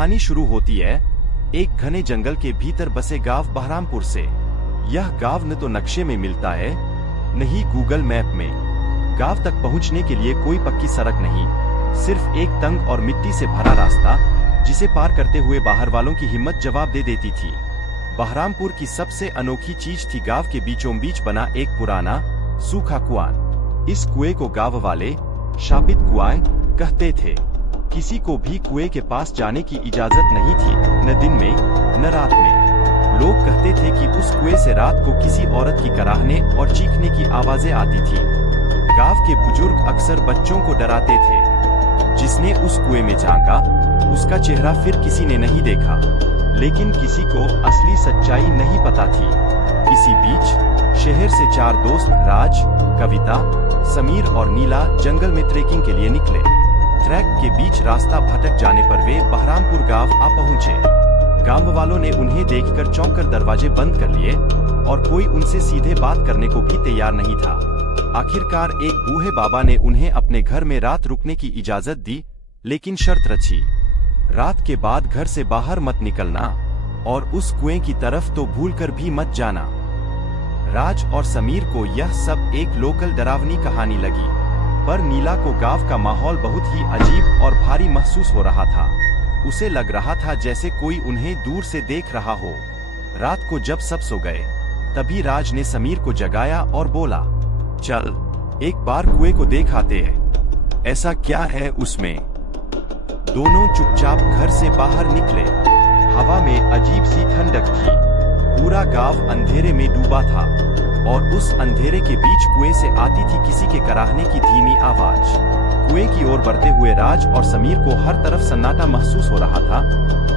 कहानी शुरू होती है एक घने जंगल के भीतर बसे गांव बहरामपुर से। यह गांव न तो नक्शे में मिलता है न ही गूगल मैप में। गांव तक पहुंचने के लिए कोई पक्की सड़क नहीं, सिर्फ एक तंग और मिट्टी से भरा रास्ता जिसे पार करते हुए बाहर वालों की हिम्मत जवाब दे देती थी। बहरामपुर की सबसे अनोखी चीज थी गांव के बीचों बीच बना एक पुराना सूखा कुआं। इस कुएं को गांव वाले शापित कुआं कहते थे। किसी को भी कुएं के पास जाने की इजाजत नहीं थी, न दिन में न रात में। लोग कहते थे कि उस कुएं से रात को किसी औरत की कराहने और चीखने की आवाजें आती थी। गांव के बुजुर्ग अक्सर बच्चों को डराते थे। जिसने उस कुएं में झांका उसका चेहरा फिर किसी ने नहीं देखा, लेकिन किसी को असली सच्चाई नहीं पता थी। इसी बीच शहर से 4 दोस्त राज, कविता, समीर और नीला जंगल में ट्रेकिंग के लिए निकले। ट्रैक के बीच रास्ता भटक जाने पर वे बहरामपुर गांव आ पहुंचे। गांव वालों ने उन्हें देखकर चौंक कर दरवाजे बंद कर लिए और कोई उनसे सीधे बात करने को भी तैयार नहीं था। आखिरकार एक बूढ़े बाबा ने उन्हें अपने घर में रात रुकने की इजाजत दी, लेकिन शर्त रखी, रात के बाद घर से बाहर मत निकलना और उस कुएं की तरफ तो भूलकर भी मत जाना। राज और समीर को यह सब एक लोकल डरावनी कहानी लगी, पर नीला को गांव का माहौल बहुत ही अजीब और भारी महसूस हो रहा था। उसे लग रहा था जैसे कोई उन्हें दूर से देख रहा हो। रात को जब सब सो गए, तभी राज ने समीर को जगाया और बोला, चल एक बार कुएं को देख आते हैं, ऐसा क्या है उसमें। दोनों चुपचाप घर से बाहर निकले। हवा में अजीब सी ठंडक थी। पूरा गांव अंधेरे में डूबा था और उस अंधेरे के बीच कुएं से आती थी किसी के कराहने की धीमी आवाज। कुएं की ओर बढ़ते हुए राज और समीर को हर तरफ सन्नाटा महसूस हो रहा था,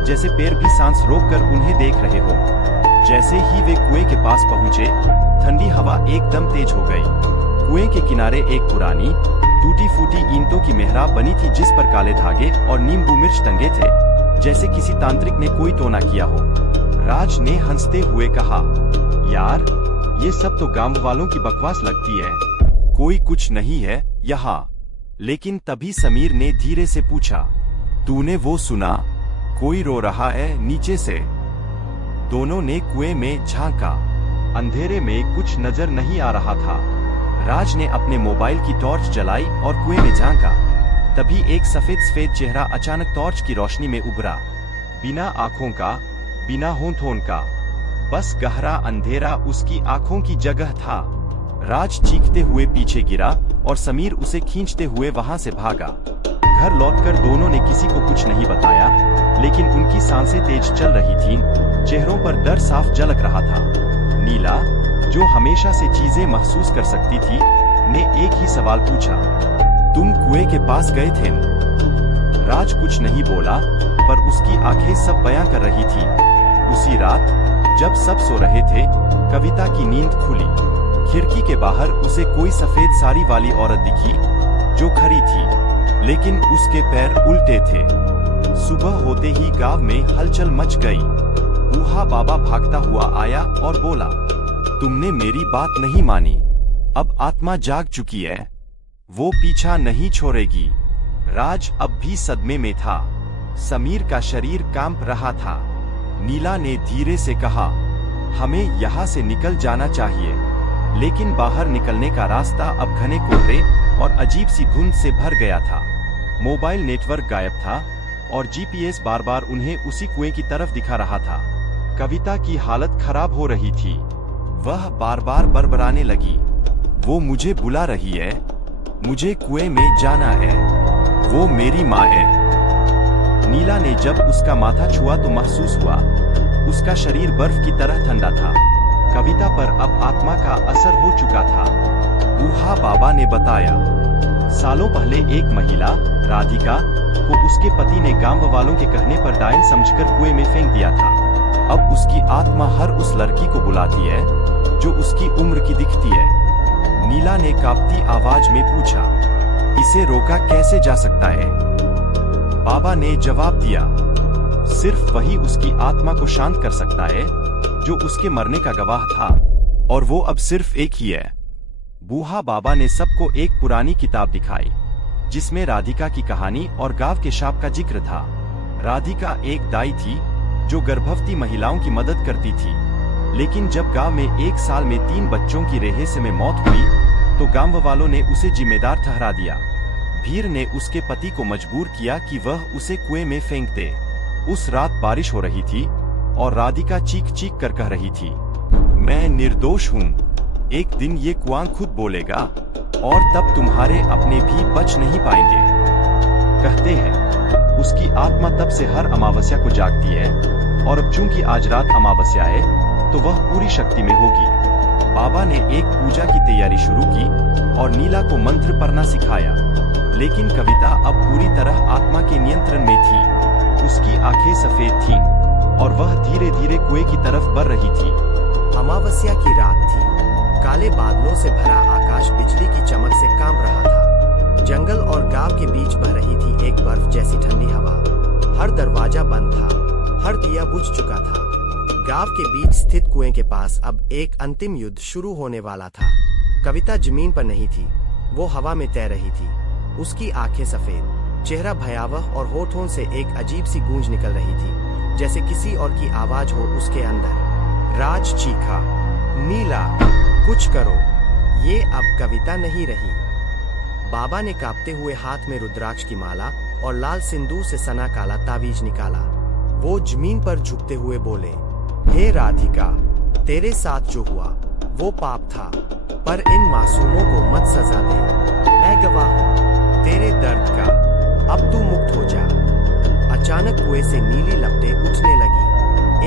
जैसे पैर भी सांस रोककर उन्हें देख रहे हो। जैसे ही वे कुएं के पास पहुंचे, ठंडी हवा एकदम तेज हो गई। कुएं के किनारे एक पुरानी टूटी फूटी ईंटों की मेहराब बनी थी, जिस पर काले धागे और नींबू मिर्च टंगे थे, जैसे किसी तांत्रिक ने कोई टोना किया हो। राज ने हंसते हुए कहा, यार ये सब तो गांव वालों की बकवास लगती है, कोई कुछ नहीं है यहाँ। लेकिन तभी समीर ने धीरे से पूछा, तूने वो सुना, कोई रो रहा है नीचे से। दोनों ने कुएं में झांका। अंधेरे में कुछ नजर नहीं आ रहा था। राज ने अपने मोबाइल की टॉर्च जलाई और कुएं में झांका। तभी एक सफेद चेहरा अचानक टॉर्च की रोशनी में उभरा। बिना आंखों का, बिना होंठ का, बस गहरा अंधेरा उसकी आंखों की जगह था। राज चीखते हुए पीछे गिरा और समीर उसे खींचते हुए वहां से भागा। घर लौटकर दोनों ने किसी को कुछ नहीं बताया, लेकिन उनकी सांसें तेज चल रही थीं, चेहरों पर डर साफ झलक रहा था। नीला, जो हमेशा से चीजें महसूस कर सकती थी, ने एक ही सवाल पूछा, तुम कुएं के पास गए थे? राज कुछ नहीं बोला, पर उसकी आंखें सब बयां कर रही थी। उसी रात जब सब सो रहे थे, कविता की नींद खुली। खिड़की के बाहर उसे कोई सफेद साड़ी वाली औरत दिखी, जो खड़ी थी, लेकिन उसके पैर उल्टे थे। सुबह होते ही गांव में हलचल मच गई। बूढ़ा बाबा भागता हुआ आया और बोला, तुमने मेरी बात नहीं मानी, अब आत्मा जाग चुकी है, वो पीछा नहीं छोड़ेगी। राज अब भी सदमे में था। समीर का शरीर कांप रहा था। नीला ने धीरे से कहा, हमें यहाँ से निकल जाना चाहिए। लेकिन बाहर निकलने का रास्ता अब घने कोहरे और अजीब सी धुंध से भर गया था। मोबाइल नेटवर्क गायब था और जीपीएस बार बार उन्हें उसी कुएं की तरफ दिखा रहा था। कविता की हालत खराब हो रही थी। वह बार बार बड़बड़ाने लगी, वो मुझे बुला रही है, मुझे कुएं में जाना है, वो मेरी माँ है। नीला ने जब उसका माथा छुआ तो महसूस हुआ उसका शरीर बर्फ की तरह ठंडा था। कविता पर अब आत्मा का असर हो चुका था। बूढ़ा बाबा ने बताया, सालों पहले एक महिला, राधिका, को उसके पति ने गांव वालों के कहने पर डायन समझकर कुएं में फेंक दिया था। अब उसकी आत्मा हर उस लड़की को बुलाती है जो उसकी उम्र की दिखती है। नीला ने कांपती आवाज में पूछा, इसे रोका कैसे जा सकता है? बाबा ने जवाब दिया, सिर्फ वही उसकी आत्मा को शांत कर सकता है जो उसके मरने का गवाह था, और वो अब सिर्फ एक ही है। बूढ़ा बाबा ने सबको एक पुरानी किताब दिखाई, जिसमें राधिका की कहानी और गांव के शाप का जिक्र था। राधिका एक दाई थी जो गर्भवती महिलाओं की मदद करती थी, लेकिन जब गांव में 1 साल में 3 बच्चों की रेहसे में मौत हुई तो गांव वालों ने उसे जिम्मेदार ठहरा दिया। भीर ने उसके पति को मजबूर किया कि वह उसे कुएं में फेंक दे। उस रात बारिश हो रही थी और राधिका चीख चीख कर कह रही थी, मैं निर्दोष हूँ, एक दिन ये कुआं खुद बोलेगा और तब तुम्हारे अपने भी बच नहीं पाएंगे। कहते हैं उसकी आत्मा तब से हर अमावस्या को जागती है और अब चूंकि आज रात अमावस्या है तो वह पूरी शक्ति में होगी। बाबा ने एक पूजा की तैयारी शुरू की और नीला को मंत्र पढ़ना सिखाया, लेकिन कविता अब पूरी तरह आत्मा के नियंत्रण में थी। उसकी आंखें सफेद थीं और वह धीरे धीरे कुएं की तरफ बढ़ रही थी। अमावस्या की रात थी। काले बादलों से भरा आकाश बिजली की चमक से कांप रहा था। जंगल और गांव के बीच बह रही थी एक बर्फ जैसी ठंडी हवा। हर दरवाजा बंद था, हर दिया बुझ चुका था। गांव के बीच स्थित कुएं के पास अब एक अंतिम युद्ध शुरू होने वाला था। कविता जमीन पर नहीं थी, वो हवा में तैर रही थी। उसकी आंखें सफेद, चेहरा भयावह और होठों से एक अजीब सी गूंज निकल रही थी, जैसे किसी और की आवाज हो उसके अंदर। राज चीखा, नीला कुछ करो, ये अब कविता नहीं रही। बाबा ने कांपते हुए हाथ में रुद्राक्ष की माला और लाल सिंदूर से सना काला तावीज निकाला। वो जमीन पर झुकते हुए बोले, हे राधिका, तेरे साथ जो हुआ वो पाप था, पर इन मासूमों को मत सजा दे। मैं गवाह हूं तेरे दर्द का, अब तू मुक्त हो जा। अचानक कुएं से नीली लपटें उठने लगी।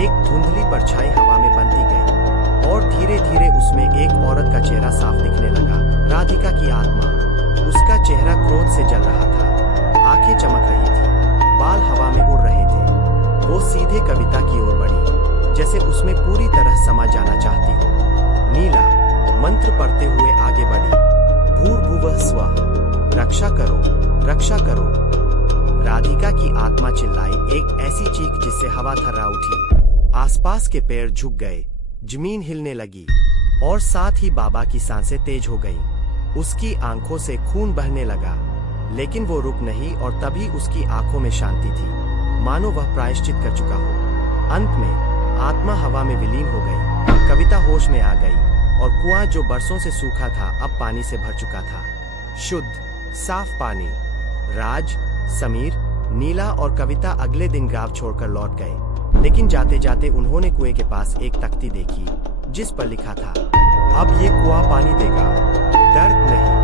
एक धुंधली परछाई हवा में बनती गई और धीरे धीरे उसमें एक औरत का चेहरा साफ दिखने लगा। राधिका की आत्मा। उसका चेहरा क्रोध से जल रहा था, आंखें चमक रही थी, बाल हवा में उड़ रहे थे। वो सीधे कविता की ओर बढ़ी, जैसे उसमें पूरी तरह समा जाना चाहती हो। नीला मंत्र पढ़ते हुए आगे बढ़ी। भूर्भुवः स्वः, रक्षा करो, रक्षा करो। राधिका की आत्मा चिल्लाई, एक ऐसी चीख जिससे हवा थर्रा उठी। आसपास के पेड़ झुक गए, जमीन हिलने लगी और साथ ही बाबा की सांसें तेज हो गईं। उसकी आंखों से खून बहने लगा, लेकिन वो रुक नहीं और तभी उसकी आंखों में शांति थी, मानो वह प्रायश्चित कर चुका हो। अंत में आत्मा हवा में विलीन हो गई। कविता होश में आ गई और कुआं जो बरसों से सूखा था अब पानी से भर चुका था। शुद्ध साफ पानी। राज, समीर, नीला और कविता अगले दिन गांव छोड़कर लौट गए, लेकिन जाते जाते उन्होंने कुएं के पास एक तख्ती देखी जिस पर लिखा था, अब ये कुआं पानी देगा, दर्द नहीं।